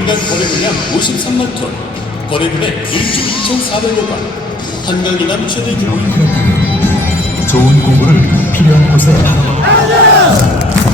연간 거래물량 53만 톤, 거래금액 1조 2,400억 원, 한강 이남 최대 규모입니다. 좋은 공부를 필요한 곳에 하라.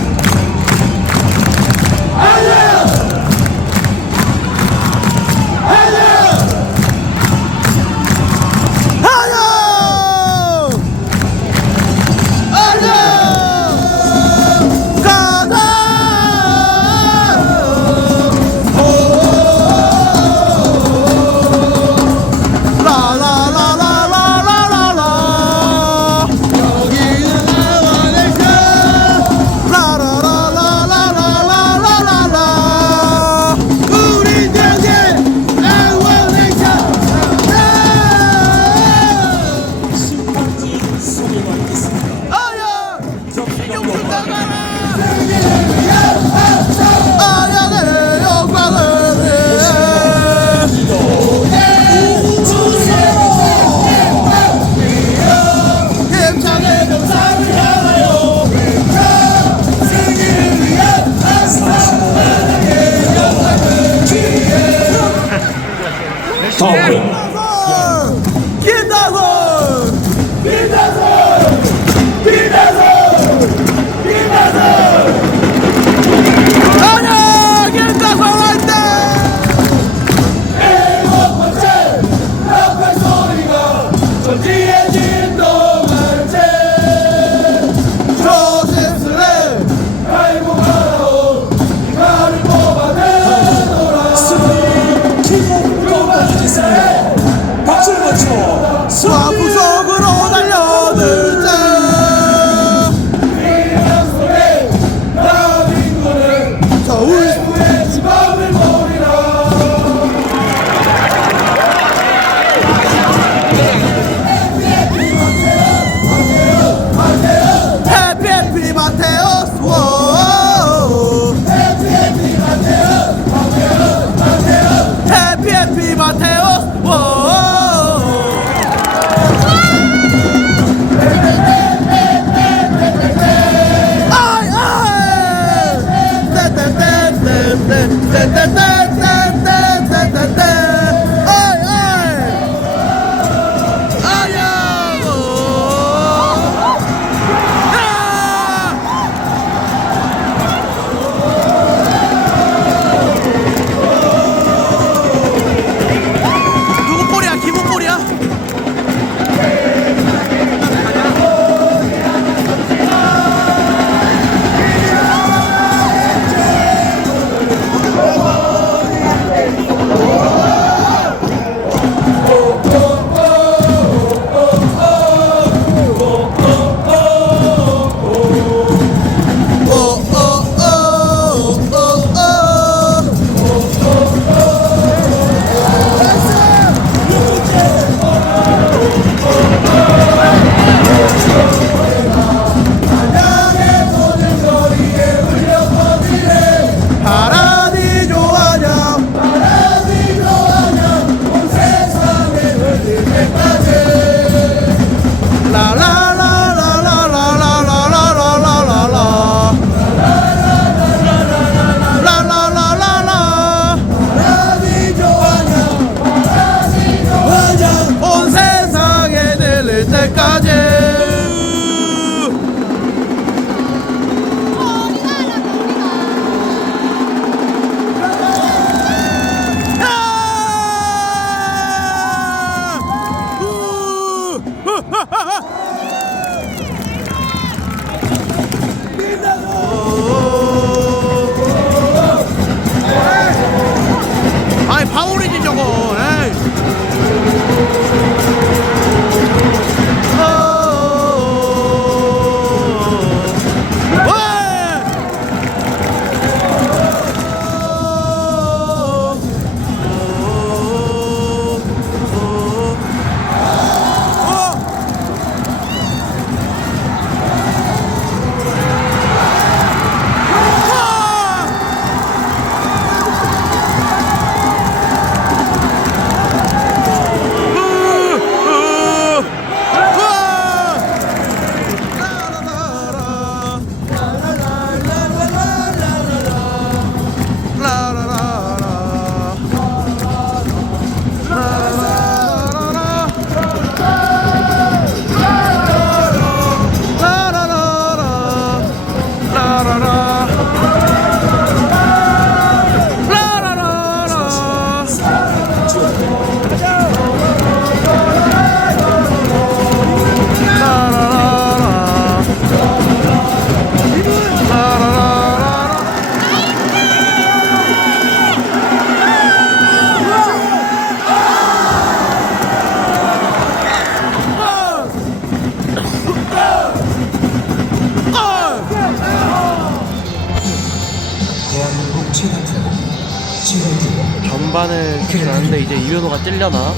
반반을 치진 않는데 이제 이변호가 찔려나?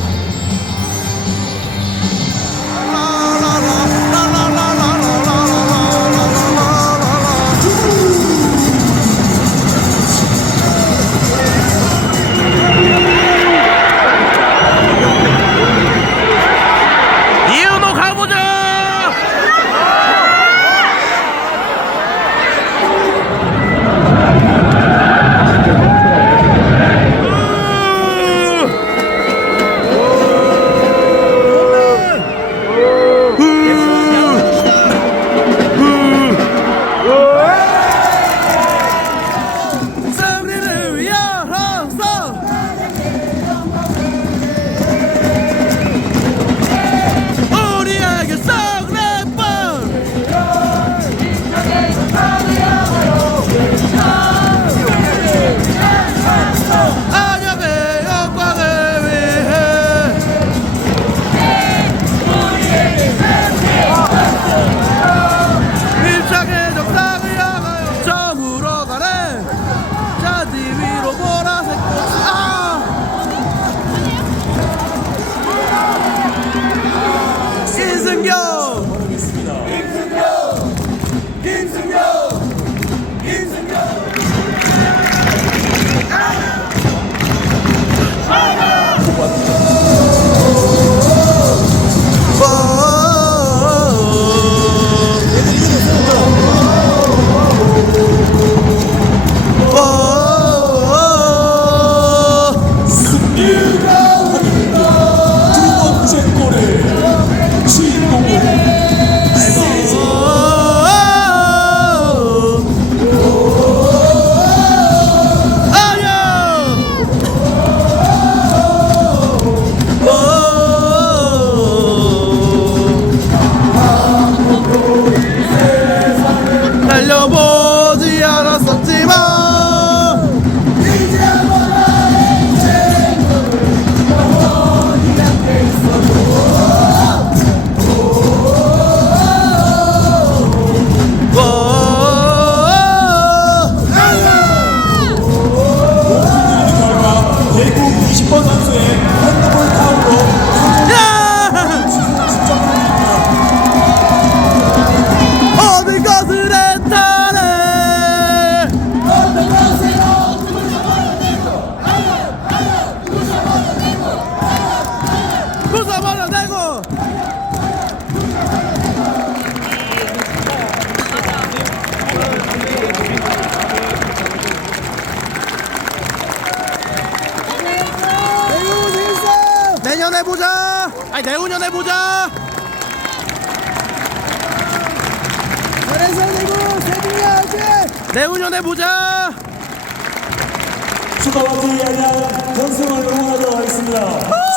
you go! 아니 내후년 해보자. 잘해서 내고 세분야지. 내후년 해보자. 추가 박수 이야기한 전승을 응원하도록 하겠습니다.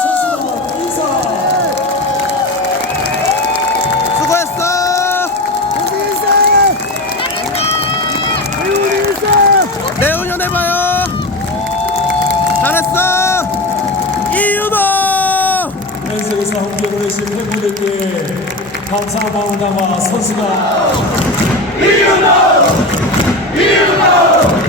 Poltava Udawa Sosna. you go!